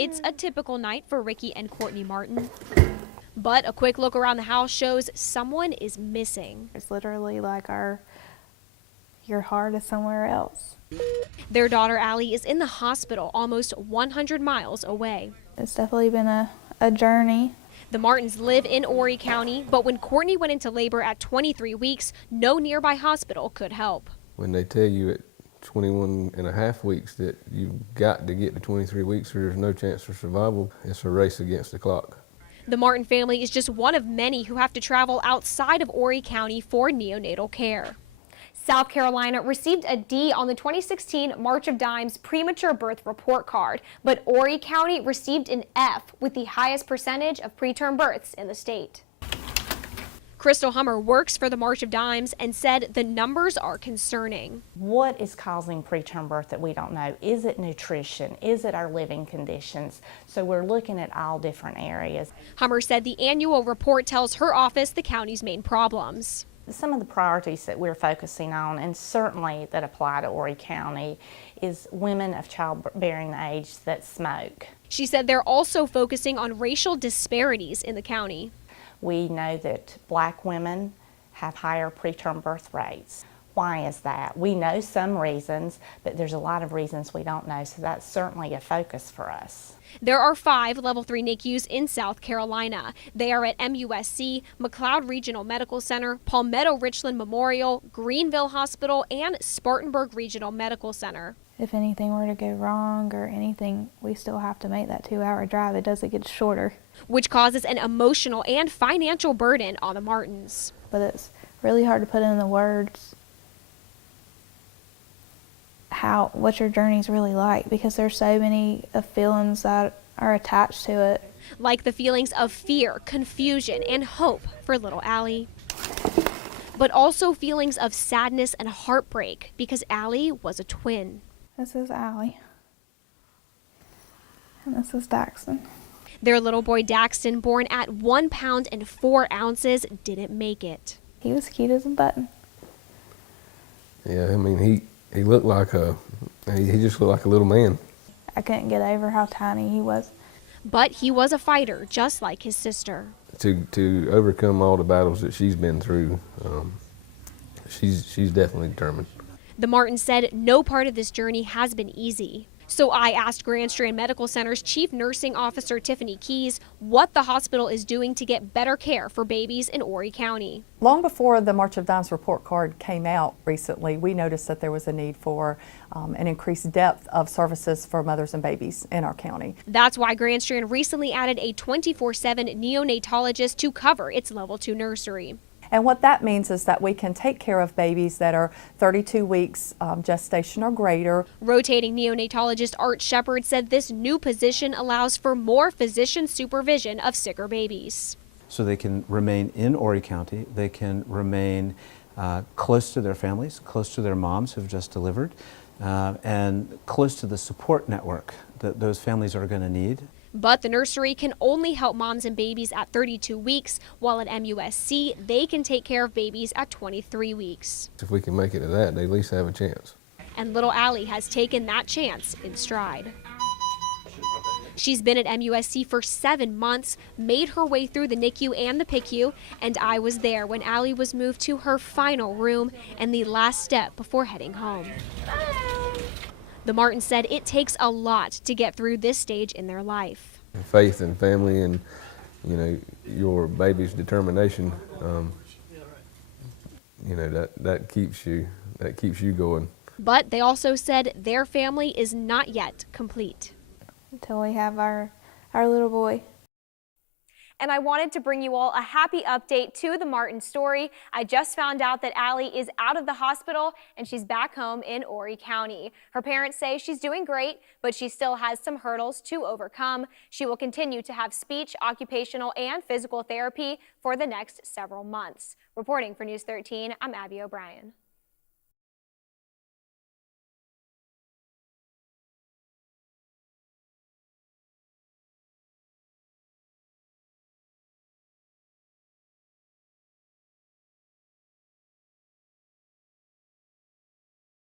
It's a typical night for Ricky and Courtney Martin. But a quick look around the house shows someone is missing. It's literally like your heart is somewhere else. Their daughter Allie is in the hospital almost 100 miles away. It's definitely been a journey. The Martins live in Horry County, but when Courtney went into labor at 23 weeks, no nearby hospital could help. When they tell you at 21 and a half weeks that you've got to get to 23 weeks or there's no chance for survival, it's a race against the clock. The Martin family is just one of many who have to travel outside of Horry County for neonatal care. South Carolina received a D on the 2016 March of Dimes premature birth report card, but Horry County received an F with the highest percentage of preterm births in the state. Crystal Hummer works for the March of Dimes and said the numbers are concerning. What is causing preterm birth that we don't know? Is it nutrition? Is it our living conditions? So we're looking at all different areas. Hummer said the annual report tells her office the county's main problems. Some of the priorities that we're focusing on, and certainly that apply to Horry County, is women of childbearing age that smoke. She said they're also focusing on racial disparities in the county. We know that black women have higher preterm birth rates. Why is that? We know some reasons, but there's a lot of reasons we don't know, so that's certainly a focus for us. There are 5 Level 3 NICUs in South Carolina. They are at MUSC, McLeod Regional Medical Center, Palmetto Richland Memorial, Greenville Hospital, and Spartanburg Regional Medical Center. If anything were to go wrong or anything, we still have to make that 2-hour drive. It doesn't get shorter. Which causes an emotional and financial burden on the Martins. But it's really hard to put in the words what your journey's really like, because there's so many feelings that are attached to it. Like the feelings of fear, confusion, and hope for little Allie. But also feelings of sadness and heartbreak because Allie was a twin. This is Allie. And this is Daxton. Their little boy Daxton, born at 1 pound and 4 ounces, didn't make it. He was cute as a button. Yeah, I mean, he looked like he just looked like a little man. I couldn't get over how tiny he was. But he was a fighter, just like his sister. To overcome all the battles that she's been through, she's definitely determined. The Martins said no part of this journey has been easy. So I asked Grand Strand Medical Center's Chief Nursing Officer Tiffany Keys what the hospital is doing to get better care for babies in Horry County. Long before the March of Dimes report card came out recently, we noticed that there was a need for an increased depth of services for mothers and babies in our county. That's why Grand Strand recently added a 24/7 neonatologist to cover its Level 2 nursery. And what that means is that we can take care of babies that are 32 weeks gestation or greater. Rotating neonatologist Art Shepard said this new position allows for more physician supervision of sicker babies. So they can remain in Horry County, they can remain close to their families, close to their moms who've just delivered, and close to the support network that those families are going to need. But the nursery can only help moms and babies at 32 weeks, while at MUSC, they can take care of babies at 23 weeks. If we can make it to that, they at least have a chance. And little Allie has taken that chance in stride. She's been at MUSC for 7 months, made her way through the NICU and the PICU, and I was there when Allie was moved to her final room and the last step before heading home. The Martins said it takes a lot to get through this stage in their life. Faith and family, and your baby's determination. That keeps you going. But they also said their family is not yet complete. Until we have our little boy. And I wanted to bring you all a happy update to the Martin story. I just found out that Allie is out of the hospital and she's back home in Horry County. Her parents say she's doing great, but she still has some hurdles to overcome. She will continue to have speech, occupational, and physical therapy for the next several months. Reporting for News 13, I'm Abby O'Brien.